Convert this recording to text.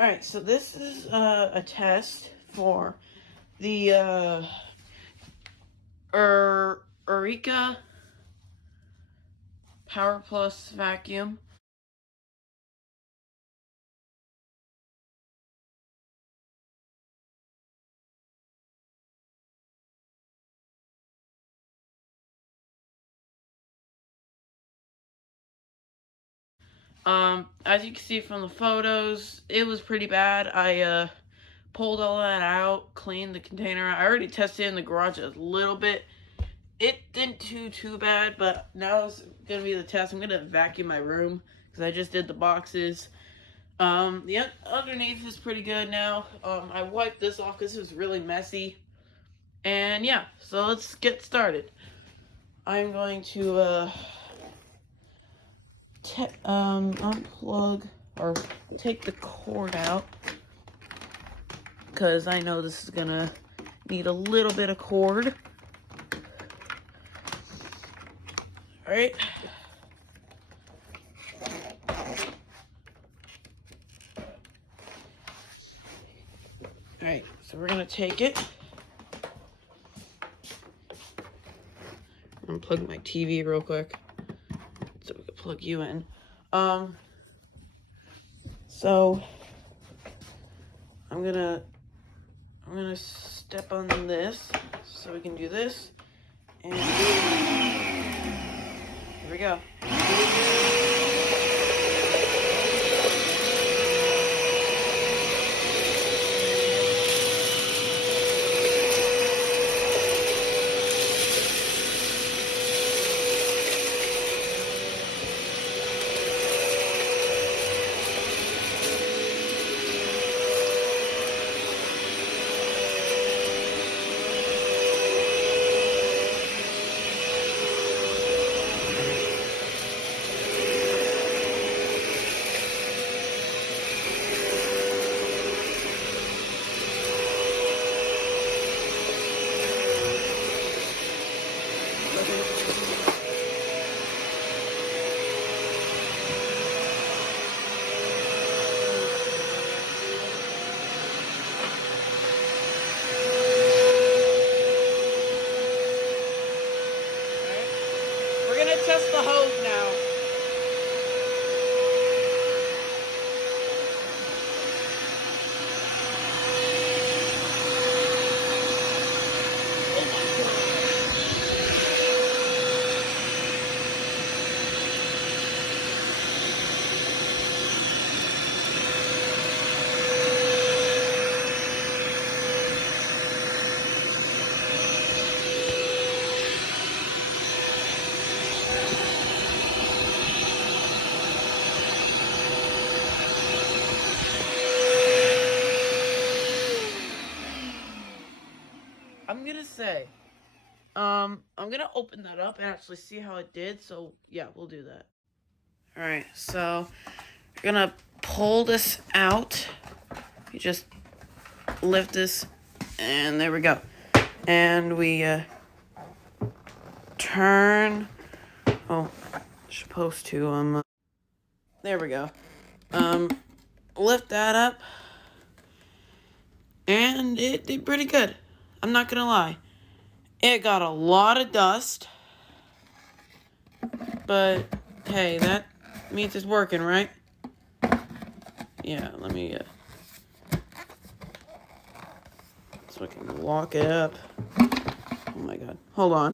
Alright, so this is a test for the Eureka Power Plus vacuum. As you can see from the photos, it was pretty bad. I pulled all that out, cleaned the container. I already tested it in the garage a little bit. It didn't do too bad, but now it's gonna be the test. I'm gonna vacuum my room because I just did the boxes. The underneath is pretty good now. I wiped this off because it was really messy. And yeah, so let's get started. I'm going to unplug or take the cord out because I know this is gonna need a little bit of cord. All right. All right, so we're gonna take it. Unplug my TV real quick so we can plug you in. So I'm gonna step on this so we can do this, and here we go. We're gonna test the hose now. Oh my God. I'm gonna say, I'm gonna open that up and actually see how it did. So yeah, we'll do that. All right, so we're gonna pull this out. You just lift this, and there we go. And we turn. Oh, supposed to there we go. Lift that up, and it did pretty good. I'm not gonna lie. It got a lot of dust, but hey, that means it's working, right? Yeah, let me so I can lock it up. Oh my God, hold on.